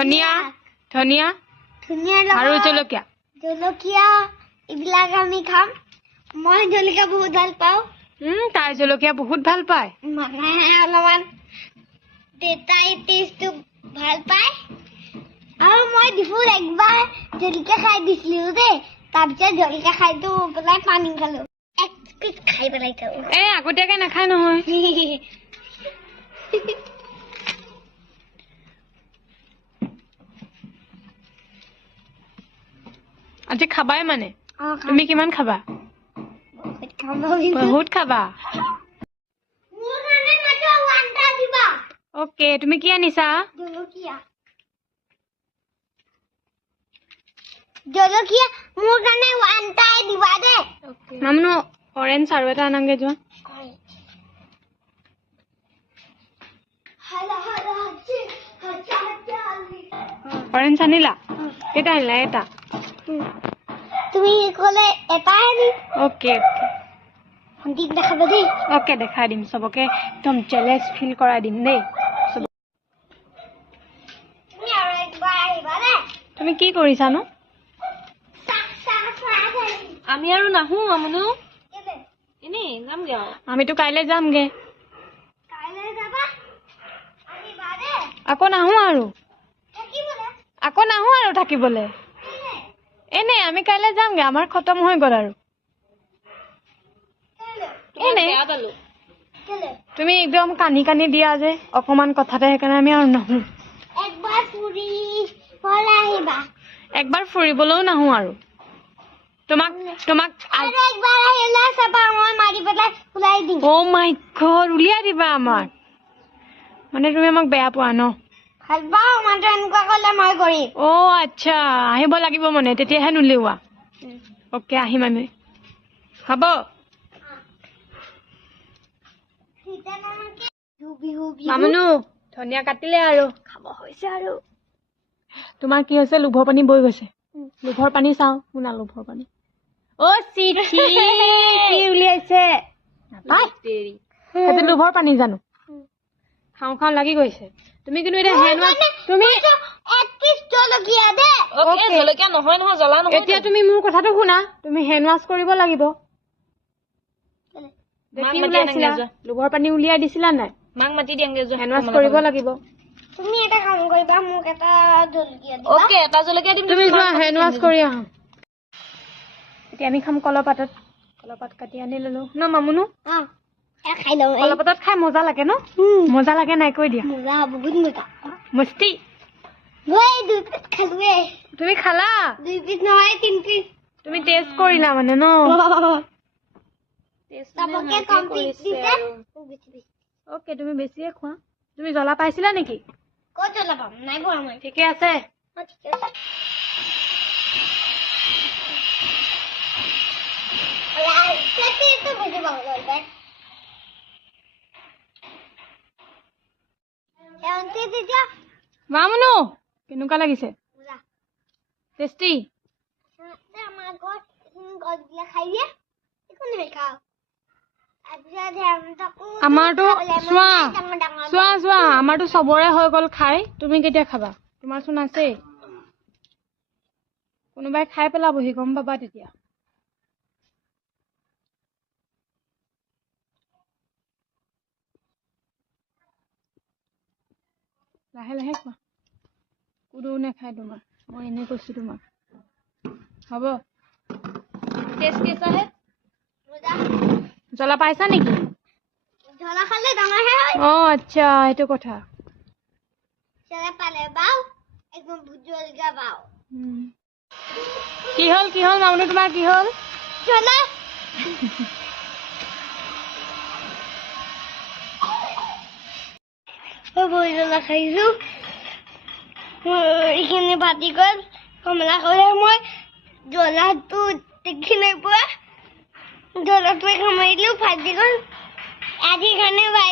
ধনিয়া ধনিয়া ধনিয়া আৰু জলকীয়া জলকীয়া এইবিলাক আমি খাম মই জলকীয়া বহুত ভাল পাওঁ তাই জলকীয়া বহুত ভাল পায় মানে অলপমান দেতাই টেষ্টটো ভাল পায় আৰু মই দিফুল একবাৰ জলকীয়া খাই দিছিলোঁ দেই তাৰপিছত জলকীয়া খাইতো পেলাই পানী খালোঁ এক পিচ খাই পেলাই খাওঁ আগতীয়াকে নাখায় নহয় আজি খাবাই মানে তুমি কিমান খাবা বহুত খাবা ওকে তুমি কি আনিছা জলকীয়া মোৰ কাৰণে ওৱানটাই দিবা দে মামনো অৰেঞ্জ আৰু এটা আনাংগে যোৱা অৰেঞ্জ আনিলা কেইটা আনিলা এটা তুমি ক'লে এটা আনি ওকে ভণ্টিক দেখাব দেই ওকে দেখাই দিম চবকে একদম জেলেছ ফিল কৰাই দিম দেই তুমি আৰু একবাৰ আহিবা দে তুমি কি কৰিছানো আমি আৰু নাহো আমনো এনে যামগে আমিতো কাইলৈ যামগে আকৌ নাহো আৰু থাকিবলে এনে আমি কাইলৈ যামগে আমাৰ খতম হৈ গ'ল আৰু এনে তুমি একদম কানি কানি দিয়া যে অকমান কথাতে সেইকাৰণে আমি আৰু নাহো একবাৰ ফুৰিবলৈও নাহো আৰু তোমাক অ' মাই গড উলিয়াই দিবা আমাক মানে তুমি আমাক বেয়া পোৱা ন অ' আচ্ছা আহিব লাগিব মানে তেতিয়াহে নুলিওৱা অ'কে আহিম আমি হ'ব মামনু ধনিয়া কাটিলে আৰু খাব হৈছে আৰু তোমাৰ কি হৈছে লোভৰ পানী বৈ গৈছে লোভৰ পানী চাওঁ মোৰ না লোভৰ পানী অ' চিঠি কি উলিয়াইছে সেইটো লোভৰ পানী জানো খাওঁ খাওঁ লাগি গৈছে তুমি কিন্তু এতিয়া হেণ্ড ৱাছ তুমি জলকীয়া নহয় নহয় জ্বলা নহয় এতিয়া তুমি মোৰ কথাটো শুনা তুমি হেণ্ড ৱাছ কৰিব লাগিব লোভৰ পানী উলিয়াই দিছিলা নাই মাক মাতি দিয়াংগে হেণ্ড ৱাছ কৰিব লাগিব তুমি এটা কাম কৰিবা মোক এটা জলকীয়া দিবা ওকে এটা জলকীয়া দিম তুমি যোৱা হেণ্ড ৱাছ কৰি আহা এতিয়া আমি খাম কলপাতত কলপাত কাটি আনি ললো ন মামুনু খাই লওঁ কলপাতত খাই মজা লাগে ন মজা লাগে নাই কৈ দিয়া মজা বহুত মজা মস্তি দুই পিচ খালোৱে তুমি খালা 2 পিচ নহয় 3 পিচ তুমি টেষ্ট কৰিলা মানে ন তাপকে কমপ্লিট দিছে ওকে তুমি বেছিয়ে খোৱা তুমি জ্বলা পাইছিলা নেকি ক'ত জ্বলা পাম নাই পোৱা মই ঠিকে আছে ঠিক আছে মামুনু কেনেকুৱা লাগিছে টেষ্টি আমাৰতো চোৱা চোৱা চোৱা আমাৰতো চবৰে হৈ গ'ল খাই তুমি কেতিয়া খাবা তোমাৰ চোন আছেই কোনোবাই খাই পেলাবহি গম পাবা তেতিয়া লাহে লাহে খোৱা কোনেও নাখায় তোমাৰ মই এনেই কৈছো তোমাক হ'ব টেষ্ট কেছাহে জ্বলা পাইছা নেকি জ্বলা খালে ডাঙৰহে হয় অ' আচ্ছা এইটো কথা জ্বলা পালে বাও একদম জলকীয়া বাও কি হ'ল মামুনু তোমাৰ কি হ'ল জ্বলা বই জ্বলা খাইছো এইখিনি ভাতি গ'ল কমলা ক'লে মই জ্বলাটো দেখি নাই পোৱা জ্বলাটোৱে খামাৰিলো ভাজি গ'ল আজি কাৰণে